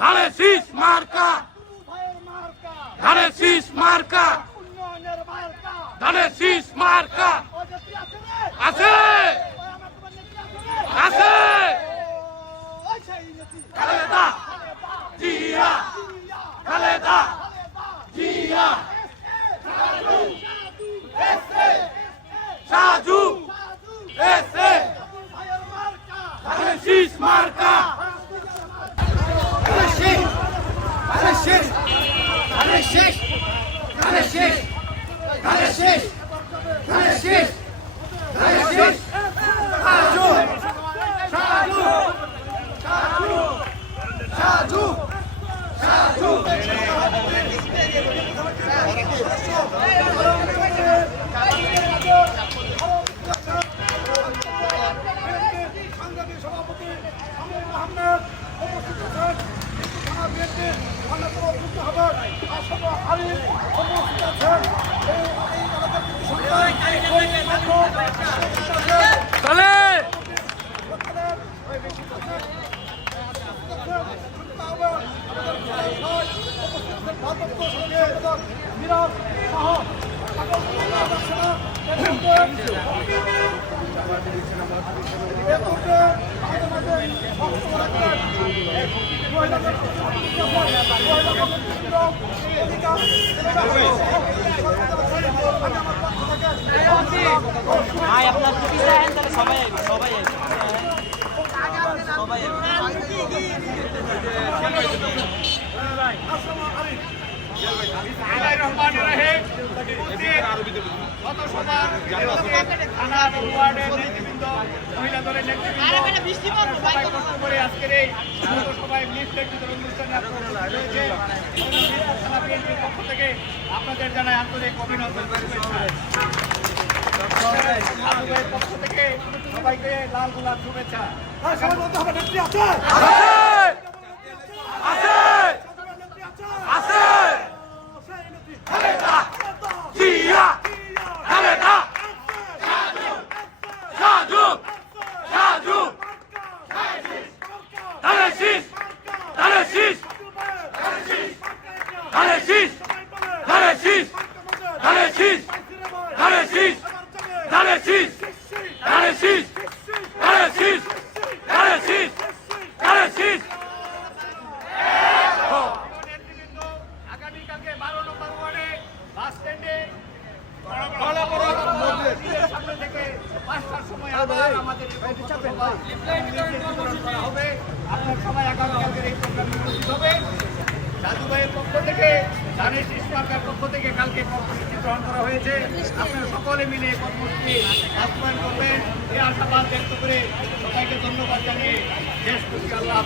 ধারে শীষ মার্কা। ধারে শীষ মার্কা। ধারে মার্কা। পুলিশ মার্কা আরে শেষ আরে শেষ আরে শেষ আরে শেষ আরে শেষ অন্যতম হবেন আসন্ন আলী উপস্থিত আছেন এই আরবিতে থানা ওয়ার্ডের পক্ষ থেকে আপনাদের জানাই আন্তরিক অভিনন্দন পক্ষ থেকে সবাইকে লাল গোলাপ শুভেচ্ছা শীষ ধারে শীষ ধারে শীষ ধারে শীষ ধারে শীষ ধারে শীষ ধারে শীষ ধারে শীষ ধারে শীষ আগামীকালকে বারো স্ট্যান্ডে সামনে থেকে পাঁচটার সময় আবার আমাদের হবে আপনার সবাই আগামীকালকের দাদু ভাইয়ের পক্ষ থেকে ধানের ইসলামের পক্ষ থেকে কালকে কর্মসূচি গ্রহণ করা হয়েছে। আপনারা সকলে মিলে কর্মসূচি বাস্তবায়ন করবেন। এই আশাবাদ ব্যক্ত করে সবাইকে ধন্যবাদ জানিয়ে করছি। আল্লাহ